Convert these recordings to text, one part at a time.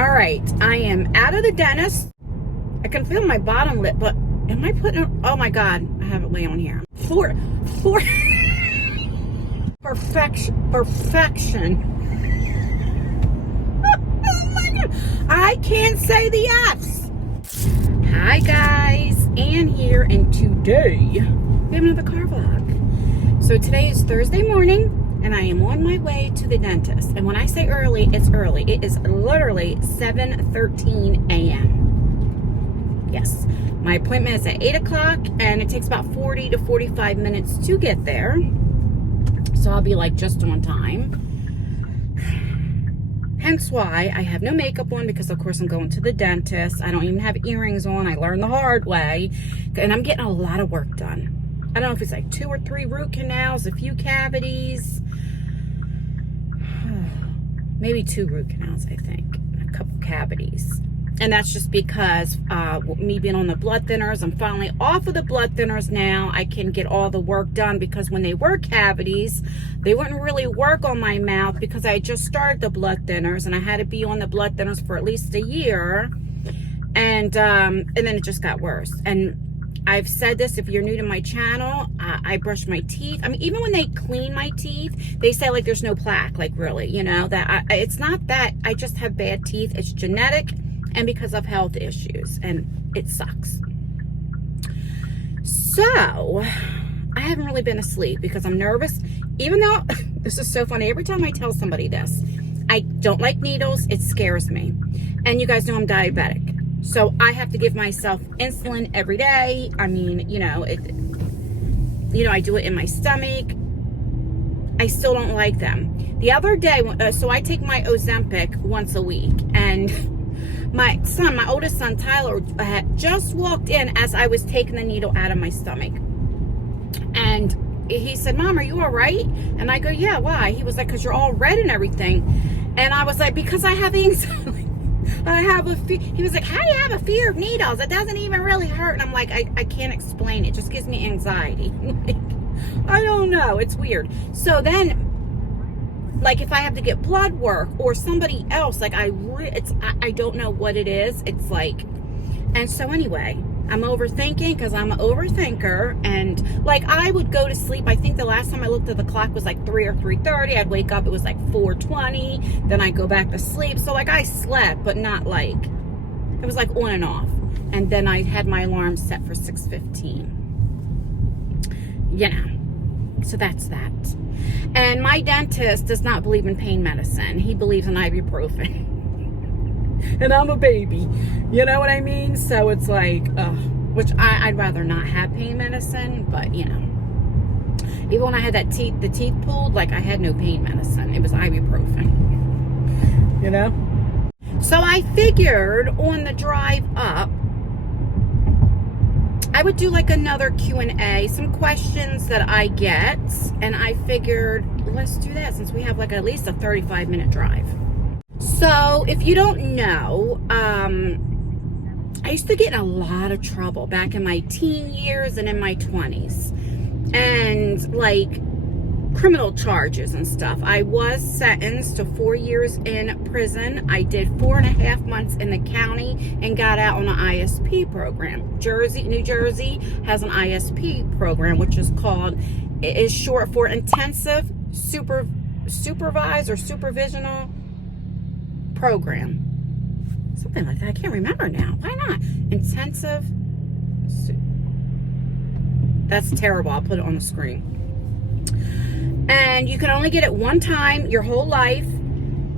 All right, I am out of the dentist. I can feel my bottom lip, but am I putting it? Oh my God, I have it way on here. For perfection. Oh my God, I can't say the F's. Hi guys, Ann here, and today we have another car vlog. So today is Thursday morning, and I am on my way to the dentist. And when I say early, it's early. It is literally 7:13 a.m. Yes, my appointment is at 8 o'clock, and it takes about 40 to 45 minutes to get there. So I'll be like just on time. Hence why I have no makeup on, because of course I'm going to the dentist. I don't even have earrings on. I learned the hard way, and I'm getting a lot of work done. I don't know if it's like 2 or 3 root canals, a few cavities, maybe 2 root canals, I think, a couple cavities. And that's just because me being on the blood thinners, I'm finally off of the blood thinners now. I can get all the work done, because when they were cavities, they wouldn't really work on my mouth because I just started the blood thinners, and I had to be on the blood thinners for at least a year. And then it just got worse. And I've said this, if you're new to my channel, I brush my teeth. I mean, even when they clean my teeth, they say like there's no plaque, like really, you know, that it's not that I just have bad teeth. It's genetic and because of health issues, and it sucks. So I haven't really been asleep because I'm nervous, even though this is so funny. Every time I tell somebody this, I don't like needles. It scares me. And you guys know I'm diabetic. So I have to give myself insulin every day. I mean, I do it in my stomach. I still don't like them. The other day, so I take my Ozempic once a week, and my oldest son, Tyler, had just walked in as I was taking the needle out of my stomach. And he said, "Mom, are you all right?" And I go, "Yeah, why?" He was like, "Because you're all red and everything." And I was like, "Because I have anxiety. I have a fear." He was like, "How do you have a fear of needles? It doesn't even really hurt." And I'm like, I can't explain it. It just gives me anxiety. Like, I don't know. It's weird. So then, like, if I have to get blood work or somebody else, like I don't know what it is. It's like, and so anyway, I'm overthinking because I'm an overthinker. And like, I would go to sleep. I think the last time I looked at the clock was like 3 or 3:30. I'd wake up, it was like 4:20. Then I'd go back to sleep. So like, I slept, but not like, it was like on and off. And then I had my alarm set for 6:15. You know, so that's that. And my dentist does not believe in pain medicine. He believes in ibuprofen. And I'm a baby, you know what I mean? So it's like, which I'd rather not have pain medicine, but you know, even when I had the teeth pulled, like I had no pain medicine. It was ibuprofen, you know? So I figured on the drive up, I would do like another Q&A, some questions that I get, and I figured let's do that since we have like at least a 35-minute drive. So if you don't know, I used to get in a lot of trouble back in my teen years and in my 20s, and like criminal charges and stuff. I was sentenced to 4 years in prison. I did 4.5 months in the county and got out on an ISP program. New Jersey has an ISP program, which is short for intensive supervised or supervisional program, something like that. I can't remember now. Why not? Intensive. That's terrible. I'll put it on the screen. And you can only get it one time your whole life.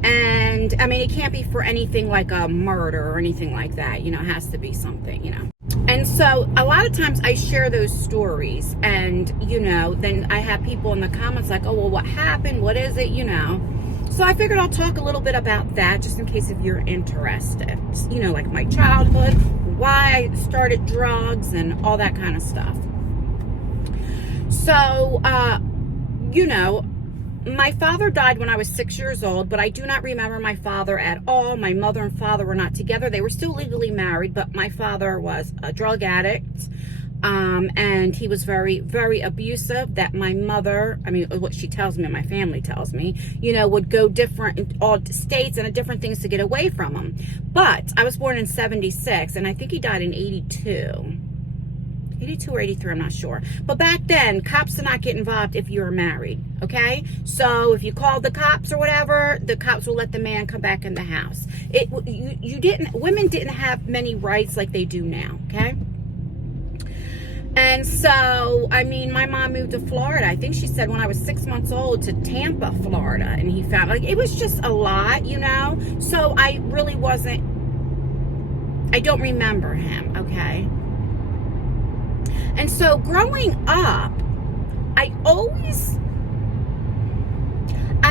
And I mean, it can't be for anything like a murder or anything like that. You know, it has to be something, you know. And so a lot of times I share those stories, and you know, then I have people in the comments like, "Oh, well, what happened? What is it?" You know. So I figured I'll talk a little bit about that, just in case if you're interested. You know, like my childhood, why I started drugs, and all that kind of stuff. So, you know, my father died when I was 6 years old, but I do not remember my father at all. My mother and father were not together. They were still legally married, but my father was a drug addict, And he was very, very abusive, that my mother, I mean, what she tells me and my family tells me, you know, would go different, all states and different things to get away from him. But I was born in 76, and I think he died in 82. 82 or 83, I'm not sure. But back then, cops did not get involved if you were married, okay? So if you called the cops or whatever, the cops will let the man come back in the house. Women didn't have many rights like they do now, okay? And so, I mean, my mom moved to Florida. I think she said when I was 6 months old, to Tampa, Florida. And he found, like, it was just a lot, you know? So I really wasn't, I don't remember him, okay? And so growing up, I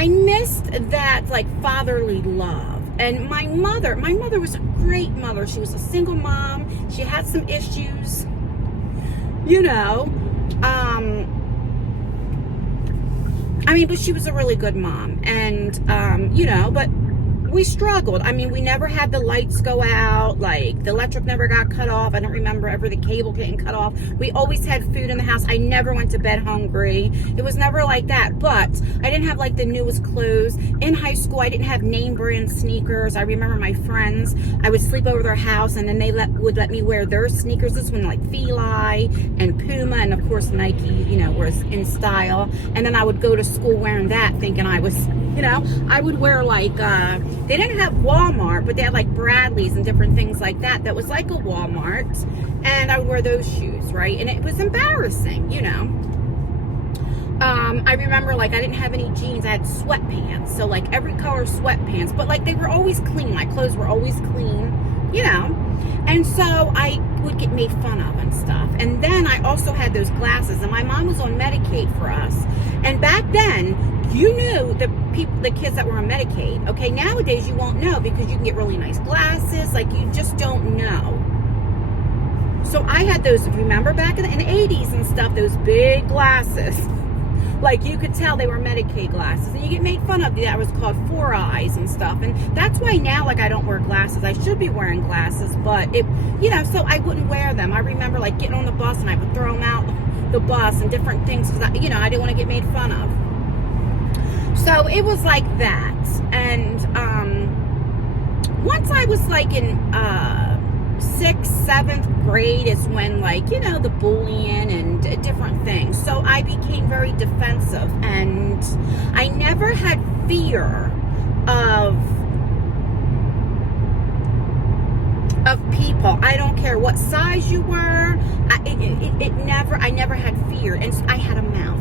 missed that, like, fatherly love. And my mother was a great mother. She was a single mom. She had some issues. You know, I mean, but she was a really good mom. And, you know, but we struggled. I mean, we never had the lights go out. Like, the electric never got cut off. I don't remember ever the cable getting cut off. We always had food in the house. I never went to bed hungry. It was never like that. But I didn't have, like, the newest clothes. In high school, I didn't have name brand sneakers. I remember my friends, I would sleep over their house, and then they would let me wear their sneakers. This one, like, Feli and Puma, and, of course, Nike, you know, was in style. And then I would go to school wearing that, thinking I was, you know, I would wear, like, they didn't have Walmart, but they had, like, Bradley's and different things like that. That was like a Walmart. And I would wear those shoes, right? And it was embarrassing, you know. I remember, like, I didn't have any jeans. I had sweatpants. So, like, every color sweatpants. But, like, they were always clean. My clothes were always clean, you know. And so I would get made fun of and stuff. And then I also had those glasses. And my mom was on Medicaid for us. And back then, you knew the kids that were on Medicaid. Okay, nowadays you won't know because you can get really nice glasses. Like, you just don't know. So I had those, remember back in the 80s and stuff, those big glasses. Like, you could tell they were Medicaid glasses. And you get made fun of. That was called 4 eyes and stuff. And that's why now, like, I don't wear glasses. I should be wearing glasses, but it, you know, so I wouldn't wear them. I remember, like, getting on the bus and I would throw them out the bus and different things because, you know, I didn't want to get made fun of. So it was like that. And once I was, like, in 6th, 7th grade is when, like, you know, the bullying and different things. So I became very defensive, and I never had fear of people. I don't care what size you were. I never had fear. And I had a mouth.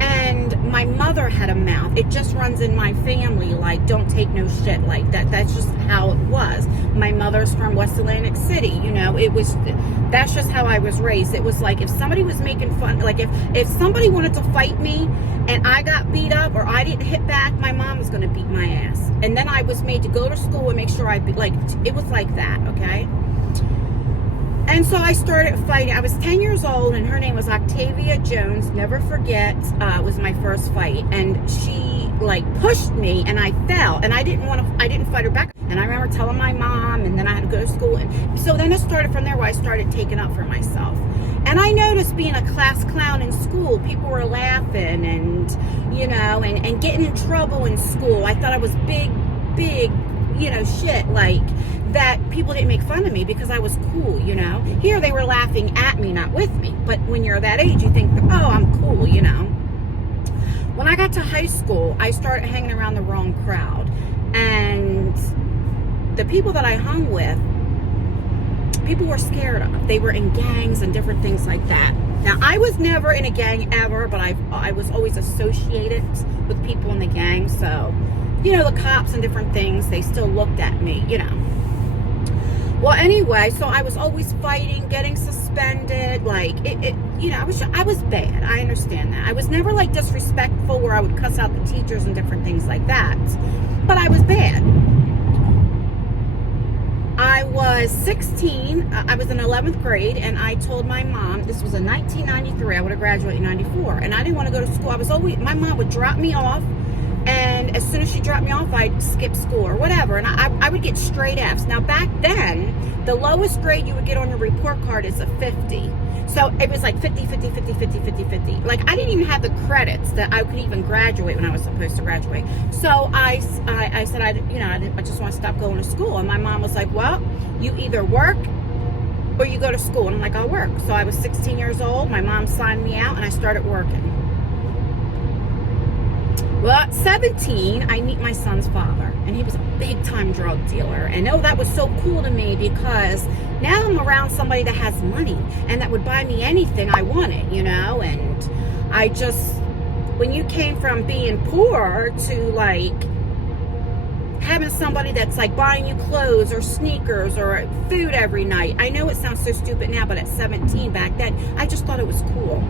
And my mother had a mouth. It just runs in my family, like, don't take no shit like that. That's just how it was. My mother's from West Atlantic City, you know. That's just how I was raised. It was like, if somebody was making fun, like, if somebody wanted to fight me and I got beat up or I didn't hit back, my mom was going to beat my ass. And then I was made to go to school and make sure it was like that, okay? And so I started fighting. I was 10 years old, and her name was Octavia Jones. Never forget, it was my first fight. And she, like, pushed me, and I fell. And I didn't fight her back. And I remember telling my mom, and then I had to go to school. And so then it started from there where I started taking up for myself. And I noticed being a class clown in school, people were laughing and, you know, and getting in trouble in school. I thought I was big, you know, shit, like, that people didn't make fun of me because I was cool, you know. Here they were laughing at me, not with me. But when you're that age, you think, oh, I'm cool, you know. When I got to high school, I started hanging around the wrong crowd. And the people that I hung with, people were scared of. They were in gangs and different things like that. Now, I was never in a gang ever, but I was always associated with people in the gang. So, you know, the cops and different things, they still looked at me, you know. Well, anyway, so I was always fighting, getting suspended, like, you know, I was bad. I understand that. I was never, like, disrespectful where I would cuss out the teachers and different things like that. But I was bad. I was 16. I was in 11th grade, and I told my mom, this was in 1993, I would have graduated in 94, and I didn't want to go to school. My mom would drop me off And as soon as she dropped me off, I'd skip school or whatever. And I would get straight Fs. Now, back then, the lowest grade you would get on your report card is a 50. So it was like 50, 50, 50, 50, 50, 50. Like, I didn't even have the credits that I could even graduate when I was supposed to graduate. So I said, I just want to stop going to school. And my mom was like, well, you either work or you go to school. And I'm like, I'll work. So I was 16 years old. My mom signed me out and I started working. Well, at 17, I meet my son's father, and he was a big-time drug dealer. And oh, that was so cool to me, because now I'm around somebody that has money and that would buy me anything I wanted, you know. And I just, when you came from being poor to like having somebody that's like buying you clothes or sneakers or food every night. I know it sounds so stupid now, but at 17 back then, I just thought it was cool.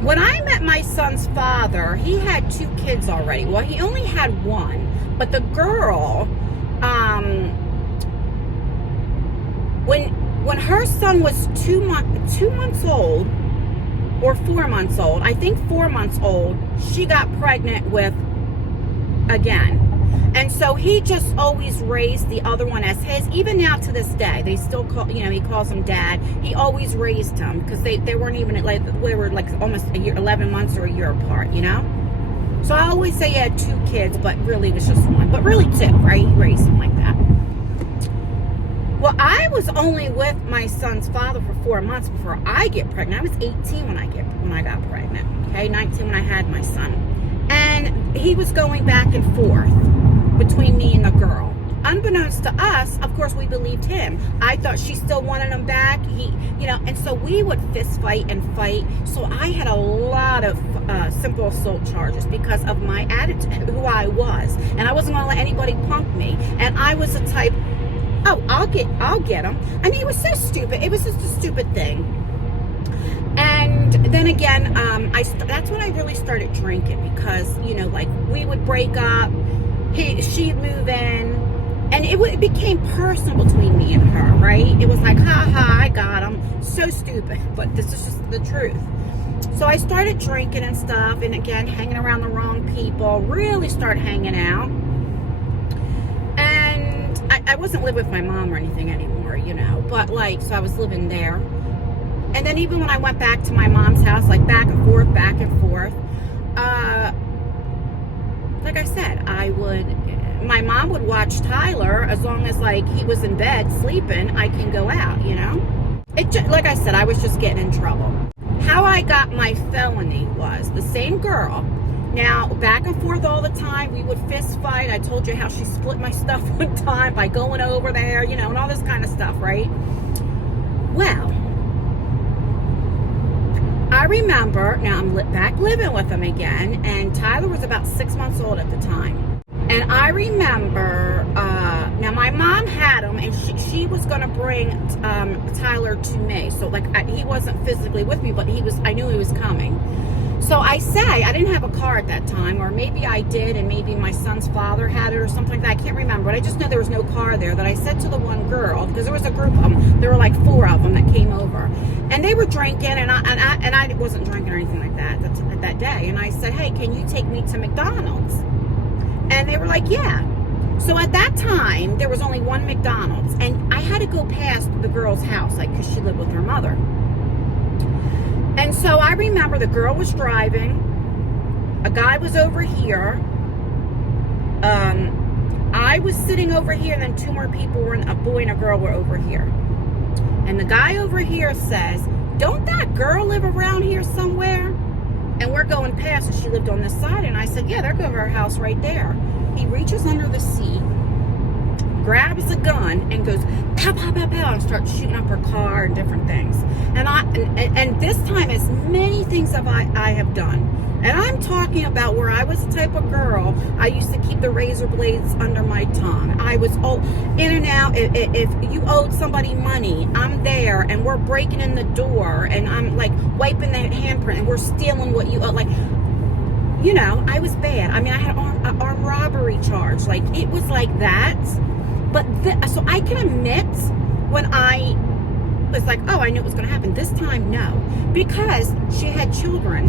When I met my son's father, he had 2 kids already. Well, he only had 1, but the girl, when her son was 2 months old, or 4 months old, I think 4 months old, she got pregnant with again. And so he just always raised the other one as his. Even now to this day, they still call, you know, he calls him dad. He always raised him, because they weren't even, like, they were like almost a year, 11 months or a year apart, you know? So I always say he had 2 kids, but really it was just 1. But really 2, right? He raised him like that. Well, I was only with my son's father for 4 months before I get pregnant. I was 18 when I got pregnant. Okay, 19 when I had my son. And he was going back and forth between me and the girl. Unbeknownst to us, of course, we believed him. I thought she still wanted him back. He, you know, and so we would fist fight and fight. So I had a lot of simple assault charges because of my attitude, who I was, and I wasn't going to let anybody punk me. And I was the type, oh, I'll get him. I mean, it was so stupid. It was just a stupid thing. And then again, that's when I really started drinking, because, you know, like, we would break up. She'd move in, and it became personal between me and her, right? It was like, ha ha, I got him. So stupid, but this is just the truth. So I started drinking and stuff, and again, hanging around the wrong people, really started hanging out. And I wasn't living with my mom or anything anymore, you know, but like, so I was living there. And then even when I went back to my mom's house, like back and forth, like I said, my mom would watch Tyler. As long as like he was in bed sleeping, I can go out, you know. Like I said, I was just getting in trouble. How I got my felony was the same girl. Now, back and forth all the time, we would fist fight. I told you how she split my stuff one time by going over there, you know, and all this kind of stuff, right? Well, I remember, now I'm back living with him again, and Tyler was about 6 months old at the time. And I remember, now my mom had him, and she was going to bring Tyler to me. So like, he wasn't physically with me, but I knew he was coming. So I didn't have a car at that time, or maybe I did, and maybe my son's father had it or something like that. I can't remember, but I just know there was no car there. That I said to the one girl, because there was a group of them, there were like 4 of them that came over, and they were drinking, and I wasn't drinking or anything like that that day. And I said, hey, can you take me to McDonald's? And they were like, yeah. So at that time, there was only one McDonald's, and I had to go past the girl's house, like, because she lived with her mother. And so I remember the girl was driving, a guy was over here, I was sitting over here, and then 2 more people a boy and a girl were over here. And the guy over here says, don't that girl live around here somewhere? And we're going past, and she lived on this side. And I said, yeah, there goes her house right there. He reaches under the seat, grabs a gun, and goes pow, pow, pow, pow, and starts shooting up her car and different things. And this time, as many things I have done. And I'm talking about where I was the type of girl, I used to keep the razor blades under my tongue. I was in and out. If you owed somebody money, I'm there, and we're breaking in the door, and I'm like wiping that handprint, and we're stealing what you owe. Like, you know, I was bad. I mean, I had an armed robbery charge. Like, it was like that. But so I can admit when I was like, oh, I knew it was going to happen. This time, no. Because she had children.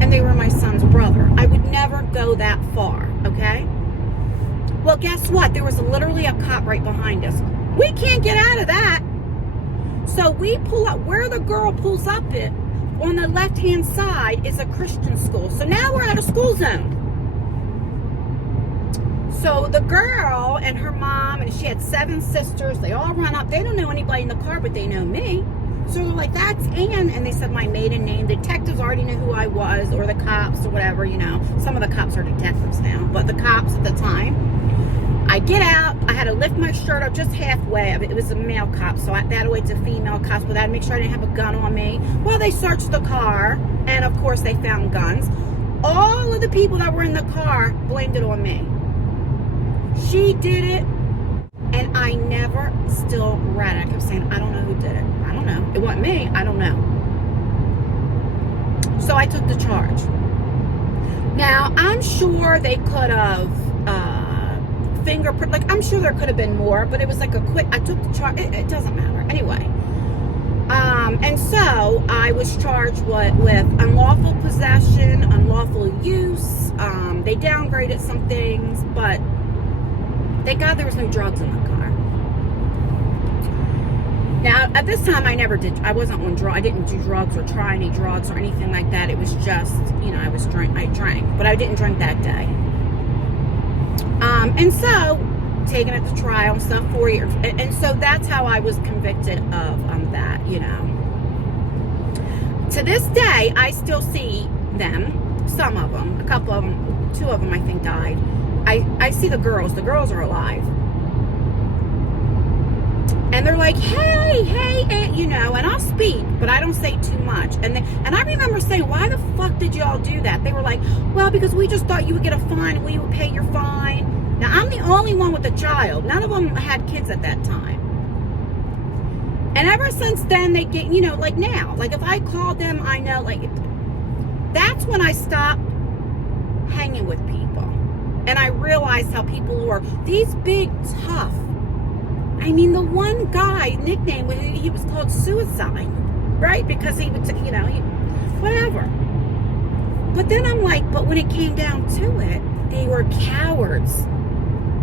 and they were my son's brother. I would never go that far, okay? Well, guess what? There was literally a cop right behind us. We can't get out of that. So we pull up. Where the girl pulls up it, on the left-hand side is a Christian school. So now we're at a school zone. So the girl and her mom, and she had 7 sisters. They all run up. They don't know anybody in the car, but they know me. So they're like, that's Ann. And they said my maiden name. The detectives already knew who I was, or the cops, or whatever, you know. Some of the cops are detectives now, but the cops at the time. I get out. I had to lift my shirt up just halfway. It was a male cop, so they had to wait to female cops, but I had to make sure I didn't have a gun on me. Well, they searched the car, and of course they found guns. All of the people that were in the car blamed it on me. She did it, and I never still read it. I kept saying, I don't know who did it. I don't know. It wasn't me. I don't know. So I took the charge. Now, I'm sure they could have fingerprint, like I'm sure there could have been more, but it was like a quick, I took the charge. It doesn't matter. Anyway. And so I was charged with unlawful possession, unlawful use. They downgraded some things, but thank God there was no drugs in the car. Now, at this time, I wasn't on drugs. I didn't do drugs or try any drugs or anything like that. It was just, you know, I drank, but I didn't drink that day. And so, taken it to trial and stuff, 4 years. And so that's how I was convicted of that, you know. To this day, I still see them, some of them, a couple of them, 2 of them I think died. I see the girls. The girls are alive. And they're like, hey, you know, and I'll speak, but I don't say too much. And I remember saying, why the fuck did y'all do that? They were like, well, because we just thought you would get a fine and we would pay your fine. Now, I'm the only one with a child. None of them had kids at that time. And ever since then, they get, you know, like now, like if I called them, I know, like, that's when I stopped hanging with people. And I realized how people were, these big, tough. I mean, the one guy, nickname, he was called Suicide, right? Because he would, you know, whatever. But then I'm like, but when it came down to it, they were cowards.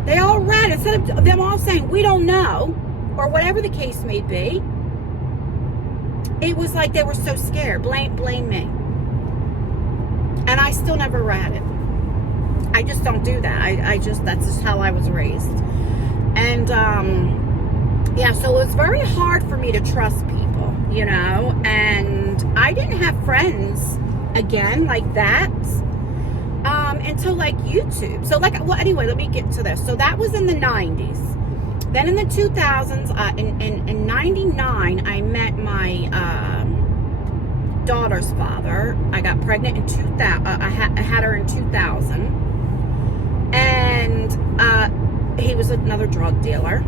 They all ran. Instead of them all saying, we don't know, or whatever the case may be, it was like they were so scared. Blame me. And I still never ran it. I just don't do that. That's just how I was raised. And, yeah, so it was very hard for me to trust people, you know, and I didn't have friends, again, like that, until, like, YouTube. So, like, well, anyway, let me get to this. So that was in the 90s. Then in the 2000s, in 99, I met my daughter's father. I got pregnant in 2000. I had her in 2000. And he was another drug dealer.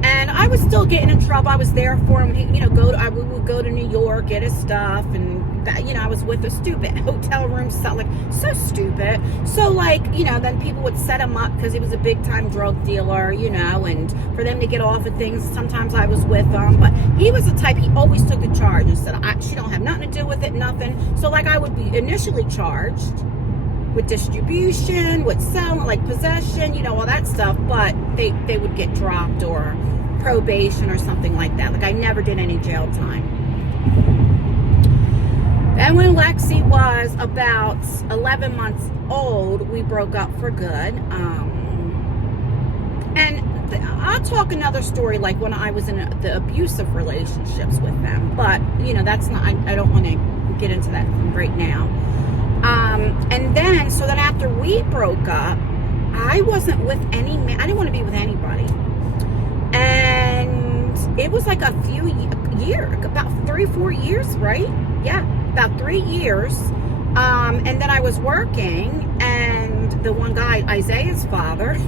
And I was still getting in trouble. I was there for him. He, you know, we would go to New York, get his stuff, and that, you know, I was with a stupid hotel room stuff, like so stupid. So, like, you know, then people would set him up because he was a big time drug dealer, you know, and for them to get off of things, sometimes I was with him. But he was the type, he always took the charge and said, she don't have nothing to do with it, nothing. So, like, I would be initially charged with distribution, with selling, like possession, you know, all that stuff, but they would get dropped or probation or something like that. Like, I never did any jail time. Then when Lexi was about 11 months old, we broke up for good. And I'll talk another story, like when I was in the abusive relationships with them, but, you know, that's not, I don't want to get into that right now. And then, so then after we broke up, I wasn't with any man. I didn't want to be with anybody. And it was like a few years, about 3-4 years, right? Yeah, about 3 years. And then I was working, and the one guy, Isaiah's father,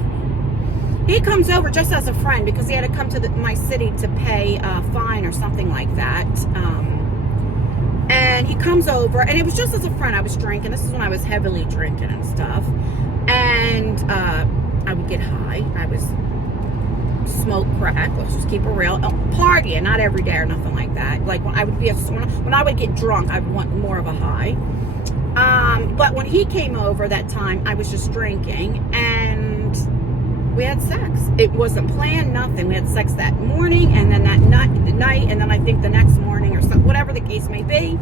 he comes over just as a friend because he had to come to my city to pay a fine or something like that. And he comes over, and it was just as a friend. I was drinking. This is when I was heavily drinking and stuff. And I would get high. I was smoke crack. Let's just keep it real. Partying, not every day or nothing like that. Like when I would get drunk, I would want more of a high. But when he came over that time, I was just drinking, and we had sex. It wasn't planned, nothing. We had sex that morning, and then that night, and then I think the next morning or something, whatever the case may be.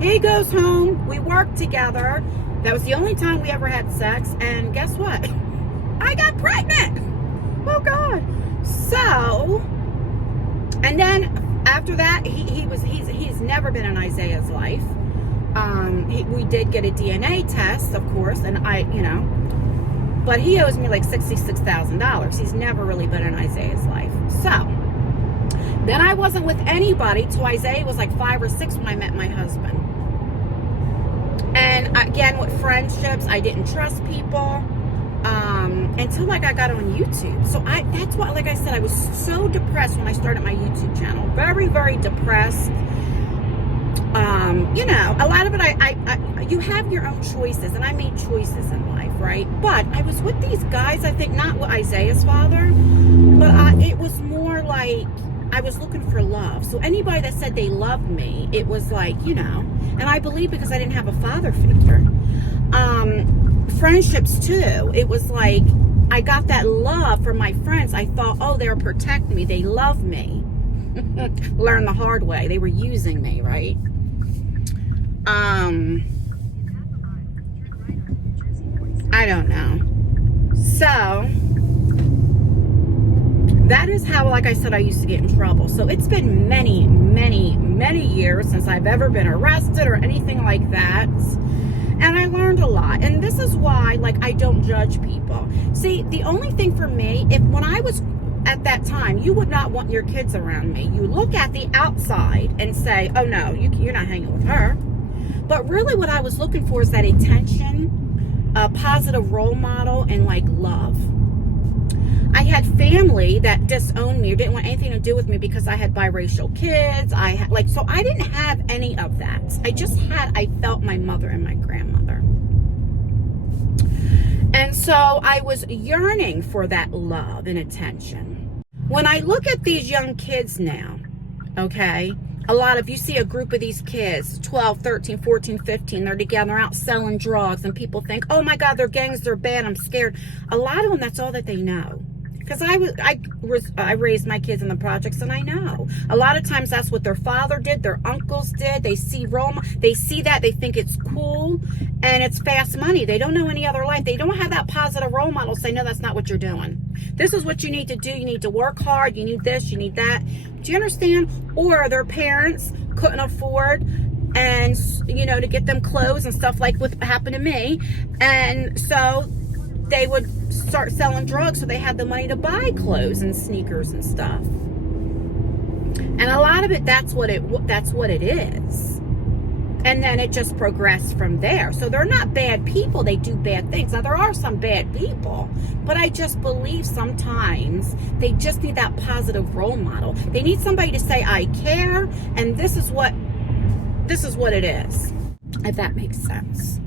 He goes home. We worked together. That was the only time we ever had sex, and guess what? I got pregnant. Oh God. So, and then after that, he's never been in Isaiah's life. We did get a DNA test, of course, and but he owes me like $66,000. He's never really been in Isaiah's life. So then I wasn't with anybody till Isaiah was like 5 or 6 when I met my husband. And again, with friendships, I didn't trust people until like I got on YouTube. So that's why, like I said, I was so depressed when I started my YouTube channel. Very, very depressed. A lot of it, you have your own choices, and I made choices in life, right? But I was with these guys, I think, not with Isaiah's father, but it was more like I was looking for love. So anybody that said they loved me, it was like, and I believe because I didn't have a father figure. Friendships too. It was like I got that love from my friends. I thought, oh, they're protecting me. They love me. Learned the hard way. They were using me, right? I don't know. So that is how, like I said, I used to get in trouble. So it's been many, many, many years since I've ever been arrested or anything like that. And I learned a lot. And this is why, like, I don't judge people. See, the only thing for me, when I was at that time, you would not want your kids around me. You look at the outside and say, oh no, you're not hanging with her. But really what I was looking for is that attention, a positive role model, and like love. I had family that disowned me or didn't want anything to do with me because I had biracial kids. So I didn't have any of that. I felt my mother and my grandmother. And so I was yearning for that love and attention. When I look at these young kids now, okay, you see a group of these kids, 12, 13, 14, 15, they're together out selling drugs, and people think, oh my God, they're gangs, they're bad, I'm scared. A lot of them, that's all that they know. Because I raised my kids in the projects, and I know a lot of times that's what their father did, their uncles did. They see that, they think it's cool, and it's fast money. They don't know any other life. They don't have that positive role model. Say, no, that's not what you're doing. This is what you need to do. You need to work hard. You need this. You need that. Do you understand? Or their parents couldn't afford and to get them clothes and stuff like what happened to me, and so they would start selling drugs so they had the money to buy clothes and sneakers and stuff. And a lot of it, that's what it is. And then it just progressed from there. So they're not bad people. They do bad things. Now, there are some bad people, but I just believe sometimes they just need that positive role model. They need somebody to say, I care, and this is what it is, if that makes sense.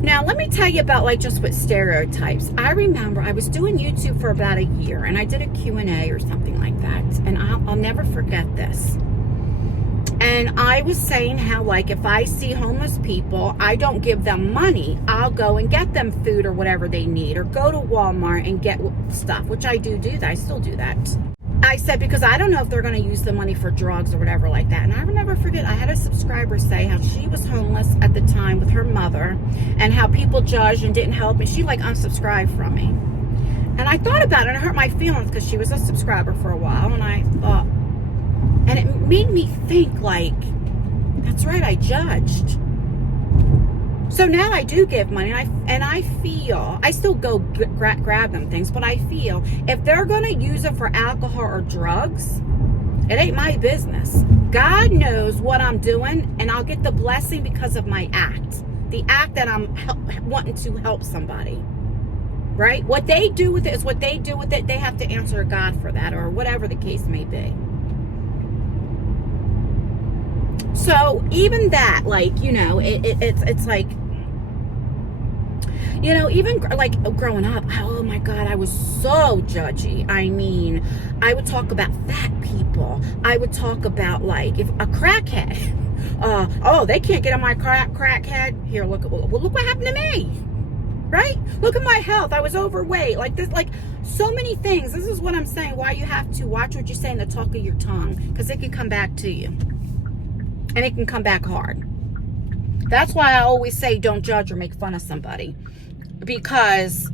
Now, let me tell you about just with stereotypes. I remember I was doing YouTube for about a year, and I did a Q&A or something like that, and I'll never forget this. And I was saying how, if I see homeless people, I don't give them money. I'll go and get them food or whatever they need, or go to Walmart and get stuff, which I do that. I still do that. I said, because I don't know if they're going to use the money for drugs or whatever like that. And I will never forget, I had a subscriber say how she was homeless at the time with her mother, and how people judged and didn't help me. She unsubscribed from me. And I thought about it, and it hurt my feelings because she was a subscriber for a while. And I thought, and it made me think that's right, I judged. So now I do give money, and I feel, I still go grab them things, but I feel if they're going to use it for alcohol or drugs, it ain't my business. God knows what I'm doing, and I'll get the blessing because of my act. The act that I'm wanting to help somebody, right? What they do with it is what they do with it. They have to answer to God for that, or whatever the case may be. So even that, it's like, even growing up, oh my God, I was so judgy. I would talk about fat people. I would talk about if a crackhead. Oh, they can't get on my crackhead. Here, look what happened to me. Right? Look at my health. I was overweight. Like this, like so many things. This is what I'm saying. Why you have to watch what you say in the talk of your tongue, because it can come back to you, and it can come back hard. That's why I always say don't judge or make fun of somebody, because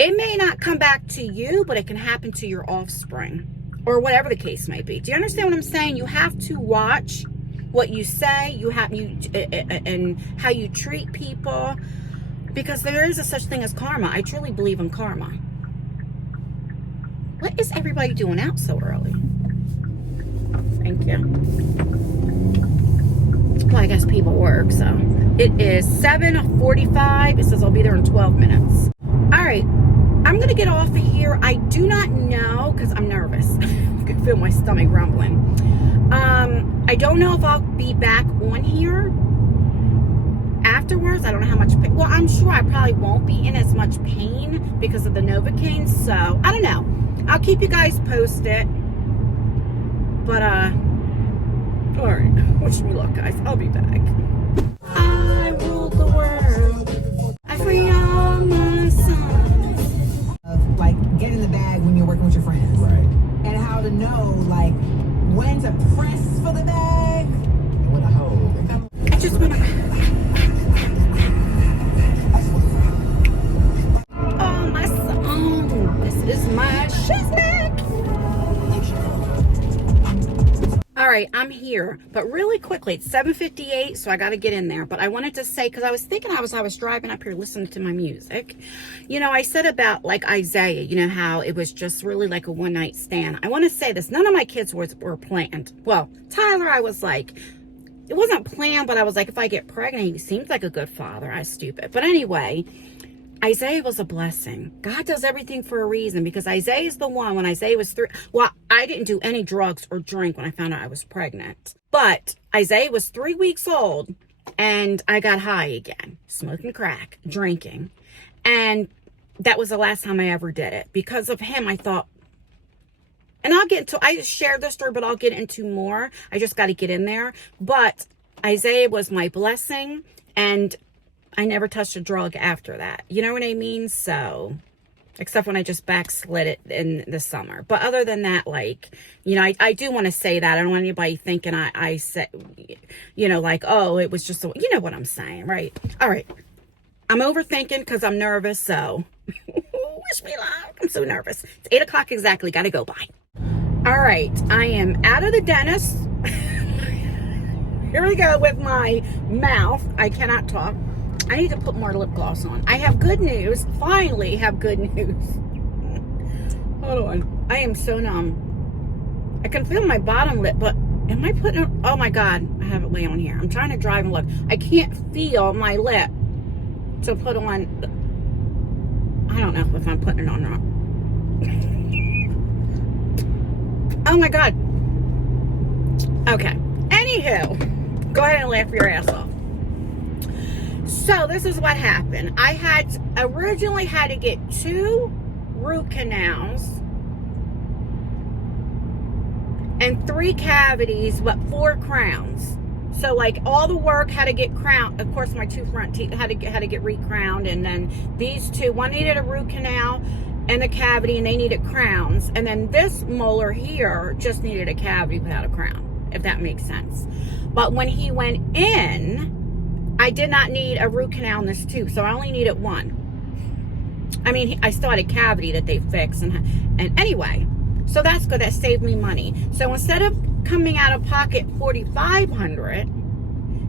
it may not come back to you, but it can happen to your offspring or whatever the case may be. Do you understand what I'm saying? You have to watch what you say. And how you treat people. Because there is a such thing as karma. I truly believe in karma. What is everybody doing out so early? Thank you. Well, I guess people work, so. It is 7:45. It says I'll be there in 12 minutes. All right. I'm going to get off of here. I do not know, because I'm nervous. I can feel my stomach rumbling. I don't know if I'll be back on here afterwards. I don't know how much pain. Well, I'm sure I probably won't be in as much pain because of the novacane, so I don't know. I'll keep you guys posted, but all right, wish me luck, guys. I'll be back. I rule the world. I free all my sons. Like, get in the bag when you're working with your friends, right? And how to know, like, when to press for the bag and when to hold. I just want to. This is my shiznick. All right, I'm here, but really quickly, it's 7:58, so I got to get in there. But I wanted to say, because I was thinking I was driving up here listening to my music. You know, I said about like Isaiah, you know, how it was just really like a one-night stand. I want to say this. None of my kids were planned. Well, Tyler, I was like, it wasn't planned, but I was like, if I get pregnant, he seems like a good father. I was stupid. But anyway, Isaiah was a blessing. God does everything for a reason, because Isaiah is the one, when Isaiah was 3, well, I didn't do any drugs or drink when I found out I was pregnant. But Isaiah was 3 weeks old and I got high again, smoking crack, drinking. And that was the last time I ever did it. Because of him, I thought, and I shared this story, but I'll get into more. I just got to get in there. But Isaiah was my blessing, and I never touched a drug after that. You know what I mean? So, except when I just backslid it in the summer. But other than that, like, you know, I do want to say that. I don't want anybody thinking I said, you know, like, oh, it was just, you know what I'm saying, right? All right. I'm overthinking because I'm nervous, so wish me luck. I'm so nervous. It's 8 o'clock exactly. Got to go. Bye. All right. I am out of the dentist. Here we go with my mouth. I cannot talk. I need to put more lip gloss on. I have good news. Finally have good news. Hold on. I am so numb. I can feel my bottom lip, but am I putting it? Oh my God. I have it way on here. I'm trying to drive and look. I can't feel my lip to put on. I don't know if I'm putting it on or not. Oh my God. Okay. Anywho, go ahead and laugh your ass off. So this is what happened. I originally had to get 2 root canals and 3 cavities, but 4 crowns. So like all the work had to get crowned. Of course, my 2 front teeth had to get recrowned, and then these 2, one needed a root canal and a cavity, and they needed crowns. And then this molar here just needed a cavity without a crown, if that makes sense. But when he went in, I did not need a root canal in this tooth, so I only needed 1. I mean, I still had a cavity that they fixed, and anyway, so that's good. That saved me money. So instead of coming out of pocket $4,500,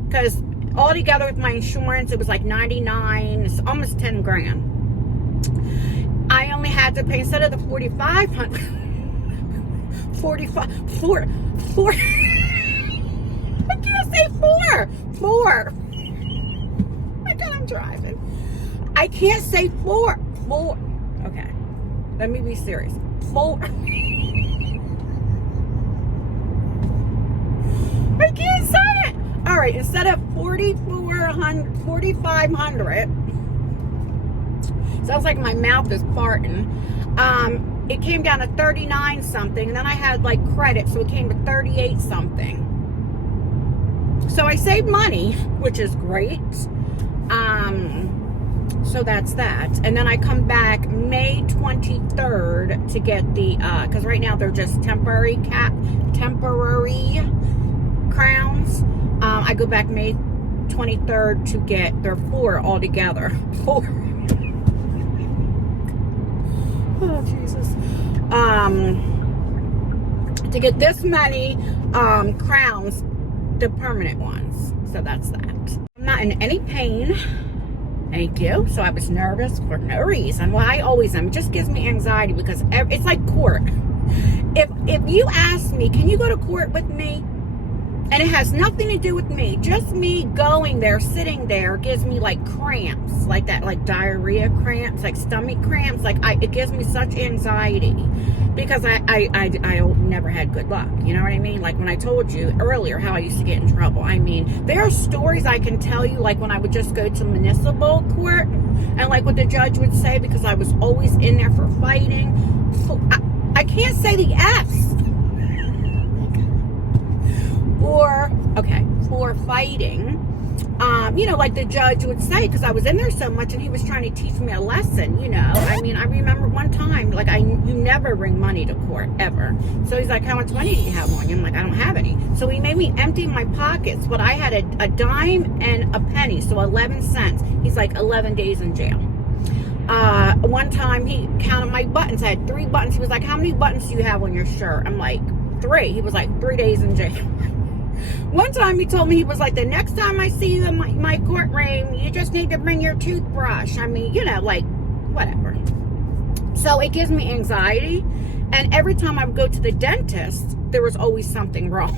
because altogether with my insurance, it was like $99, it's almost $10 grand. I only had to pay, instead of the $4,500, I can't say 4. God, I'm driving. I can't say 4. Okay. Let me be serious. 4. I can't say it. All right. Instead of $4,500. Sounds like my mouth is farting. It came down to 39 something, and then I had like credit, so it came to 38 something. So I saved money, which is great. So that's that. And then I come back May 23rd to get the, because right now they're just temporary crowns. I go back May 23rd to get their 4 all together. 4. Oh, Jesus. To get this many crowns, the permanent ones. So that's that. I'm not in any pain. Thank you. So I was nervous for no reason. Well, I always am. It just gives me anxiety because it's like court. If you ask me, can you go to court with me? And it has nothing to do with me. Just me going there, sitting there, gives me like cramps, like that, like diarrhea cramps, like stomach cramps. Like it gives me such anxiety because I never had good luck. You know what I mean? Like when I told you earlier how I used to get in trouble. I mean, there are stories I can tell you, like when I would just go to municipal court and like what the judge would say, because I was always in there for fighting. I can't say the F's. For fighting, you know, like the judge would say, because I was in there so much and he was trying to teach me a lesson, you know. I mean, I remember one time, like, you never bring money to court, ever. So he's like, how much money do you have on you? I'm like, I don't have any. So he made me empty my pockets, but I had a dime and a penny, so 11 cents. He's like, 11 days in jail. One time he counted my buttons. I had 3 buttons. He was like, how many buttons do you have on your shirt? I'm like, 3. He was like, 3 days in jail. One time he told me, he was like, the next time I see you in my courtroom, you just need to bring your toothbrush. I mean, you know, like, whatever. So it gives me anxiety. And every time I would go to the dentist, there was always something wrong.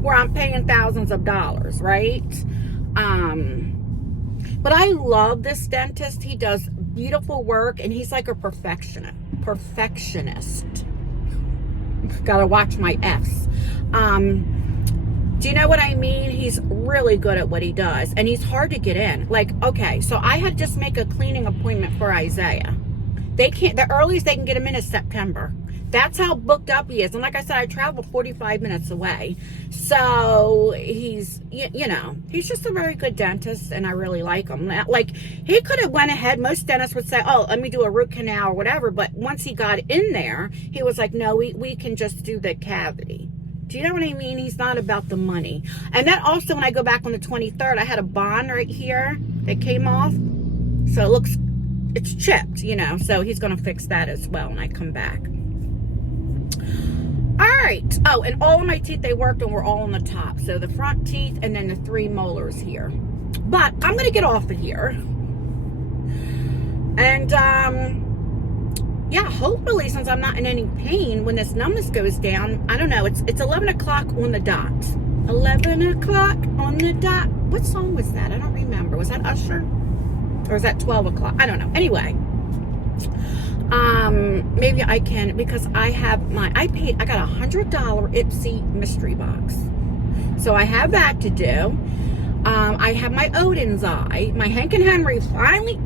Where I'm paying thousands of dollars, right? But I love this dentist. He does beautiful work, and he's like a perfectionist. Gotta watch my F's. Do you know what I mean? He's really good at what he does, and he's hard to get in. Like, okay, so I had to just make a cleaning appointment for Isaiah. They can't, the earliest they can get him in is September. That's how booked up he is. And like I said, I travel 45 minutes away. So he's, you know, he's just a very good dentist, and I really like him. Like, he could have went ahead. Most dentists would say, oh, let me do a root canal or whatever. But once he got in there, he was like, no, we can just do the cavity. Do you know what I mean? He's not about the money. And then also, when I go back on the 23rd, I had a bond right here that came off. So it looks, it's chipped, you know. So he's going to fix that as well when I come back. All right. Oh, and all of my teeth they worked on were all on the top. So the front teeth and then the 3 molars here. But I'm going to get off of here. And, yeah, hopefully, since I'm not in any pain, when this numbness goes down, I don't know, it's 11 o'clock on the dot. 11 o'clock on the dot. What song was that? I don't remember. Was that Usher? Or was that 12 o'clock? I don't know. Anyway, maybe I can, because I have I got a $100 Ipsy mystery box. So I have that to do. I have my Odin's Eye. My Hank and Henry finally,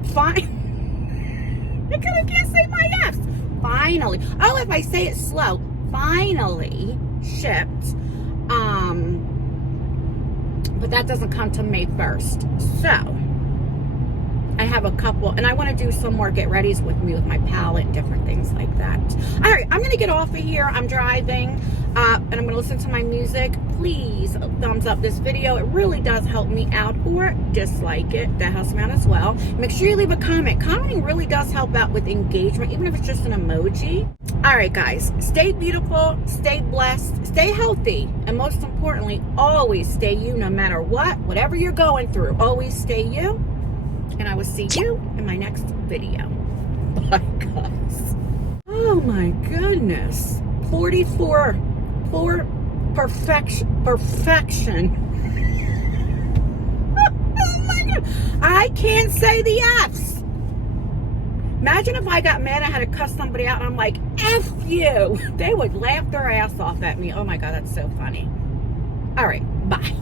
because I can't say my F's. Finally. Oh, if I say it slow. Finally shipped. But that doesn't come till May 1st. So, I have a couple, and I want to do some more get-readies with me with my palette and different things like that. All right, I'm going to get off of here. I'm driving, and I'm going to listen to my music. Please thumbs up this video. It really does help me out, or dislike it. That helps me out as well. Make sure you leave a comment. Commenting really does help out with engagement, even if it's just an emoji. All right, guys, stay beautiful, stay blessed, stay healthy, and most importantly, always stay you no matter what, whatever you're going through. Always stay you. And I will see you in my next video. Bye, guys. Oh my goodness. 44 for perfection. Oh my God. I can't say the F's. Imagine if I got mad, I had to cuss somebody out, and I'm like, F you. They would laugh their ass off at me. Oh my God, that's so funny. All right, bye.